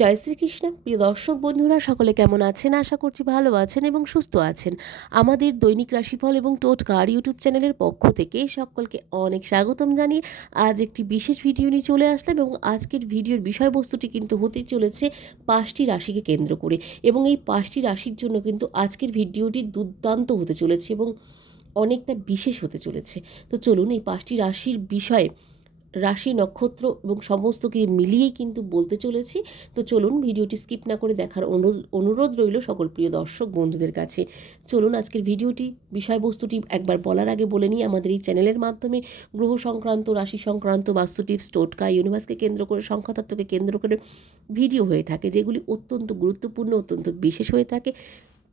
জয় শ্রীকৃষ্ণ। প্রিয় দর্শক বন্ধুরা, সকলে কেমন আছেন? আশা করছি ভালো আছেন এবং সুস্থ আছেন। আমাদের দৈনিক রাশিফল এবং টোটকার ইউটিউব চ্যানেলের পক্ষ থেকে সকলকে অনেক স্বাগতম জানিয়ে আজ একটি বিশেষ ভিডিও নিয়ে চলে আসলাম এবং আজকের ভিডিওর বিষয়বস্তুটি কিন্তু হতে চলেছে পাঁচটি রাশিকে কেন্দ্র করে এবং এই পাঁচটি রাশির জন্য কিন্তু আজকের ভিডিওটি দুর্দান্ত হতে চলেছে এবং অনেকটা বিশেষ হতে চলেছে। তো চলুন এই পাঁচটি রাশির বিষয়ে রাশি নক্ষত্র এবং সমস্তকে মিলিয়েই কিন্তু বলতে চলেছি। তো চলুন ভিডিওটি স্কিপ না করে দেখার অনুরোধ রইল সকল প্রিয় দর্শক বন্ধুদের কাছে। চলুন আজকের ভিডিওটি, বিষয়বস্তুটি একবার বলার আগে বলে নিই, আমাদের এই চ্যানেলের মাধ্যমে গ্রহ সংক্রান্ত, রাশি সংক্রান্ত বাস্তু টিপস টোটকা, ইউনিভার্সকে কেন্দ্র করে, সংখ্যাতত্ত্বকে কেন্দ্র করে ভিডিও হয়ে থাকে, যেগুলি অত্যন্ত গুরুত্বপূর্ণ, অত্যন্ত বিশেষ হয়ে থাকে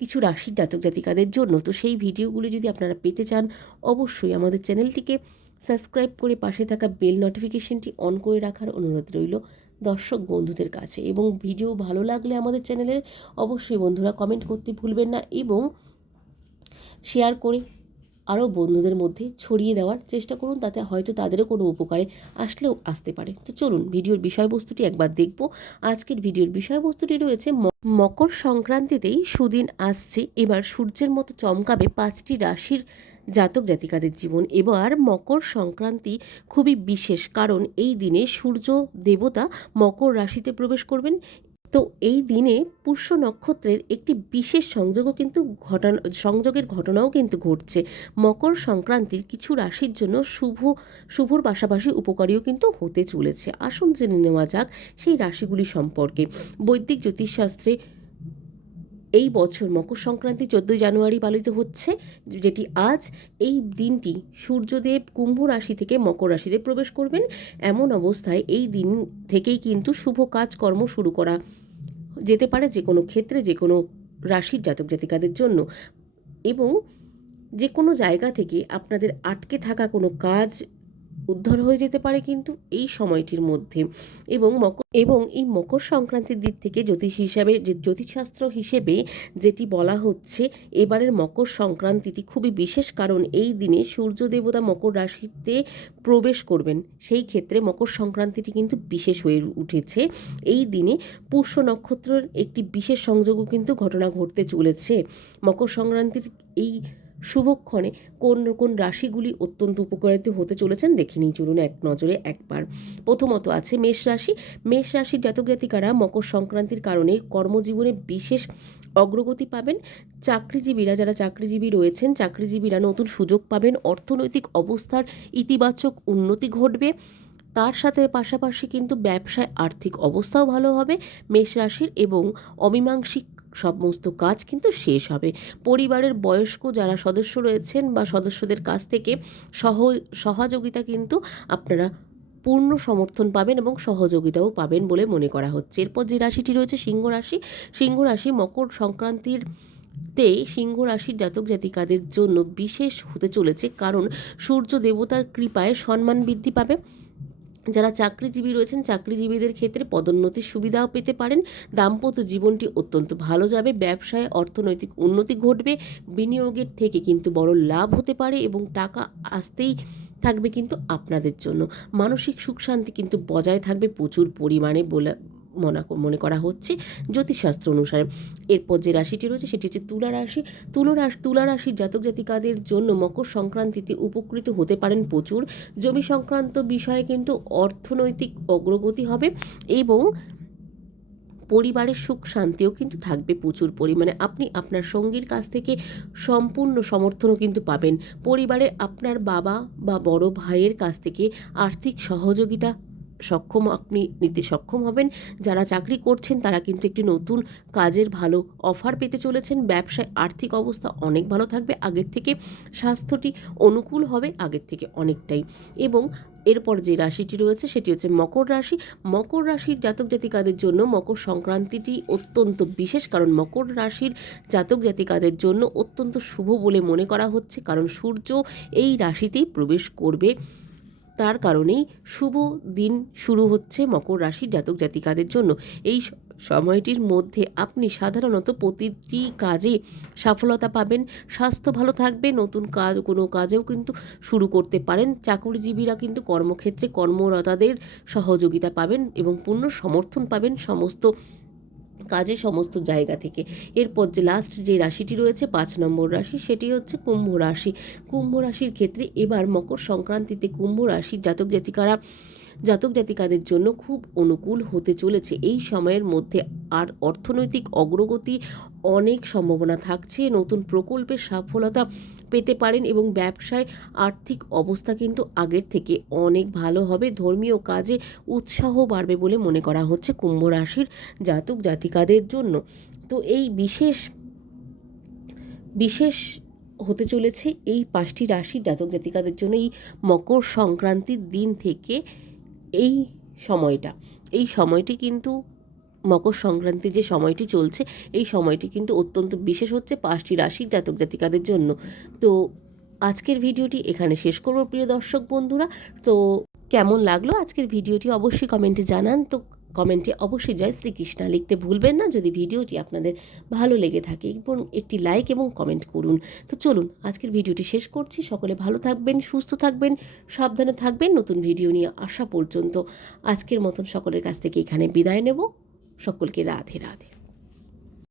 কিছু রাশির জাতক জাতিকাদের জন্য। তো সেই ভিডিওগুলি যদি আপনারা পেতে চান, অবশ্যই আমাদের চ্যানেলটিকে সাবস্ক্রাইব করে পাশে থাকা বেল নোটিফিকেশনটি অন করে রাখার অনুরোধ রইল দর্শক বন্ধুদের কাছে। এবং ভিডিও ভালো লাগলে আমাদের চ্যানেলের অবশ্যই বন্ধুরা কমেন্ট করতে ভুলবেন না এবং শেয়ার করে আরও বন্ধুদের মধ্যে ছড়িয়ে দেওয়ার চেষ্টা করুন, তাতে হয়তো তাদেরও কোনো উপকারে আসলেও আসতে পারে। তো চলুন, ভিডিওর বিষয়বস্তুটি একবার দেখব। আজকের ভিডিওর বিষয়বস্তুটি রয়েছে মকর সংক্রান্তিতেই সুদিন আসছে। এবার সূর্যের মতো চমকাবে পাঁচটি রাশির জাতক জাতিকাদের জীবন। এবার মকর সংক্রান্তি খুবই বিশেষ, কারণ এই দিনে সূর্য দেবতা মকর রাশিতে প্রবেশ করবেন তো এই দিনে পুষ্য নক্ষত্রের একটি বিশেষ সংযোগও কিন্তু ঘটনা, সংযোগের ঘটনাও কিন্তু ঘটছে। মকর সংক্রান্তির কিছু রাশির জন্য শুভ, শুভর পাশাপাশি উপকারীও কিন্তু হতে চলেছে। আসুন জেনে নেওয়া যাক সেই রাশিগুলি সম্পর্কে। বৈদিক জ্যোতিষশাস্ত্রে এই বছর মকর সংক্রান্তি চোদ্দোই জানুয়ারি পালিত হচ্ছে, যেটি আজ এই দিনটি সূর্যদেব কুম্ভ রাশি থেকে মকর রাশিতে প্রবেশ করবেন। এমন অবস্থায় এই দিন থেকেই কিন্তু শুভ কাজকর্ম শুরু করা যেতে পারে যে কোনো ক্ষেত্রে, যে কোনো রাশির জাতক জাতিকাদের জন্য। এবং যে কোনো জায়গা থেকে আপনাদের আটকে থাকা কোনো কাজ উদ্ধার হয়ে যেতে পারে কিন্তু এই সময়টির মধ্যে। এবং মকর, এবং এই মকর সংক্রান্তির দিক থেকে জ্যোতিষ হিসাবে, যে জ্যোতিষশাস্ত্র হিসেবে যেটি বলা হচ্ছে, এবারের মকর সংক্রান্তিটি খুবই বিশেষ কারণ এই দিনে সূর্য দেবতা মকর রাশিতে প্রবেশ করবেন। সেই ক্ষেত্রে মকর সংক্রান্তিটি কিন্তু বিশেষ হয়ে উঠেছে। এই দিনে পুষ্য নক্ষত্রের একটি বিশেষ সংযোগও কিন্তু ঘটনা ঘটতে চলেছে। মকর সংক্রান্তির এই শুভক্ষণে কোন কোন রাশিগুলি অত্যন্ত উপকারিত হতে চলেছেন দেখে নিই। চলুন এক নজরে একবার। প্রথমত আছে মেষ রাশি। মেষ রাশির জাতক জাতিকারা মকর সংক্রান্তির কারণে কর্মজীবনে বিশেষ অগ্রগতি পাবেন। চাকরিজীবীরা যারা চাকরিজীবী রয়েছেন, চাকরিজীবীরা নতুন সুযোগ পাবেন। অর্থনৈতিক অবস্থার ইতিবাচক উন্নতি ঘটবে। তার সাথে পাশাপাশি কিন্তু ব্যবসায় আর্থিক অবস্থাও ভালো হবে। মেষ রাশির এবং অমীমাংসিক সমস্ত কাজ কিন্তু শেষ হবে। পরিবারের বয়স্ক যারা সদস্য রয়েছেন বা সদস্যদের কাছ থেকে সহ, সহযোগিতা কিন্তু আপনারা পূর্ণ সমর্থন পাবেন এবং সহযোগিতাও পাবেন বলে মনে করা হচ্ছে। এরপর যে রাশিটি রয়েছে সিংহ রাশি সিংহ রাশি মকর সংক্রান্তির তে সিংহ রাশির জাতক জাতিকাদের জন্য বিশেষ হতে চলেছে কারণ সূর্য দেবতার কৃপায় সম্মান বৃদ্ধি পাবে। যারা চাকরিজীবী রয়েছেন, চাকরিজীবীদের ক্ষেত্রে পদোন্নতির সুবিধাও পেতে পারেন। দাম্পত্য জীবনটি অত্যন্ত ভালো যাবে। ব্যবসায় অর্থনৈতিক উন্নতি ঘটবে। বিনিয়োগের থেকে কিন্তু বড় লাভ হতে পারে এবং টাকা আসতেই থাকবে কিন্তু আপনাদের জন্য। মানসিক সুখ শান্তি কিন্তু বজায় থাকবে প্রচুর পরিমাণে বলে মনে মনে করা হচ্ছে জ্যোতিষশাস্ত্র অনুসারে। এরপর যে রাশিটি রয়েছে সেটি হচ্ছে তুলা রাশি। তুলা তুলা রাশির জাতক জাতিকাদের জন্য মকর সংক্রান্তিতে উপকৃত হতে পারেন প্রচুর। জমি সংক্রান্ত বিষয়ে কিন্তু অর্থনৈতিক অগ্রগতি হবে এবং পরিবারের সুখ শান্তিও কিন্তু থাকবে প্রচুর পরিমাণে। আপনি আপনার সঙ্গীর কাছ থেকে সম্পূর্ণ সমর্থনও কিন্তু পাবেন। পরিবারে আপনার বাবা বা বড় ভাইয়ের কাছ থেকে আর্থিক সহযোগিতা সক্ষম আপনি নিতে সক্ষম হবেন। যারা চাকরি করছেন, তারা কিন্তু একটি নতুন কাজের ভালো অফার পেতে চলেছেন। ব্যবসায় আর্থিক অবস্থা অনেক ভালো থাকবে। আগের থেকে স্বাস্থ্যটি অনুকূল হবে, আগের থেকে অনেকটাই। এবং এরপর যে রাশিটি রয়েছে, সেটি হচ্ছে মকর রাশি। মকর রাশির জাতক জাতিকাদের জন্য মকর সংক্রান্তিটি অত্যন্ত বিশেষ, কারণ মকর রাশির জাতক জাতিকাদের জন্য অত্যন্ত শুভ বলে মনে করা হচ্ছে। কারণ সূর্য এই রাশিতেই প্রবেশ করবে। তার কারণেই শুভ দিন শুরু হচ্ছে মকর রাশির জাতক জাতিকাদের জন্য। এই সময়টির মধ্যে আপনি সাধারণত প্রতিটি কাজে সফলতা পাবেন, স্বাস্থ্য ভালো থাকবে, নতুন কাজ, কোনো কাজেও কিন্তু শুরু করতে পারেন। চাকরিজীবীরা কিন্তু কর্মক্ষেত্রে কর্মরতাদের সহযোগিতা পাবেন এবং পূর্ণ সমর্থন পাবেন। সমস্ত কাজে সমস্ত জায়গা থেকে। এরপর যে লাস্ট যে রাশিটি রয়েছে, পাঁচ নম্বর রাশি, সেটি হচ্ছে কুম্ভ রাশি। কুম্ভ রাশির ক্ষেত্রে এবার মকর সংক্রান্তিতে কুম্ভ রাশির জাতক জাতিকারা জাতক জাতিকাদের জন্য খুব অনুকূল হতে চলেছে। এই সময়ের মধ্যে আর অর্থনৈতিক অগ্রগতি অনেক সম্ভাবনা থাকছে। নতুন প্রকল্পের সফলতা পেতে পারেন এবং ব্যবসায় আর্থিক অবস্থা কিন্তু আগের থেকে অনেক ভালো হবে। ধর্মীয় কাজে উৎসাহ বাড়বে বলে মনে করা হচ্ছে কুম্ভ রাশির জাতক জাতিকাদের জন্য। তো এই বিশেষ বিশেষ হতে চলেছে এই পাঁচটি রাশির জাতক জাতিকাদের জন্য এই মকর সংক্রান্তির দিন থেকে এই সময়টা, এই সময়টি কিন্তু মকর সংক্রান্তির যে সময়টি চলছে, এই সময়টি কিন্তু অত্যন্ত বিশেষ হচ্ছে পাঁচটি রাশির জাতক জাতিকাদের জন্য। তো আজকের ভিডিওটি এখানে শেষ করব প্রিয় দর্শক বন্ধুরা। তো কেমন লাগল আজকের ভিডিওটি অবশ্যই কমেন্টে জানান। তো কমেন্টে অবশ্যই জয় শ্রীকৃষ্ণা লিখতে ভুলবেন না যদি ভিডিওটি আপনাদের ভালো লেগে থাকে এবং একটি লাইক এবং কমেন্ট করুন। তো চলুন, আজকের ভিডিওটি শেষ করছি। সকলে ভালো থাকবেন, সুস্থ থাকবেন, সাবধানে থাকবেন। নতুন ভিডিও নিয়ে আসা পর্যন্ত আজকের মতন সকলের কাছ থেকে এখানে বিদায় নেব। সকলকে রাধে রাধে।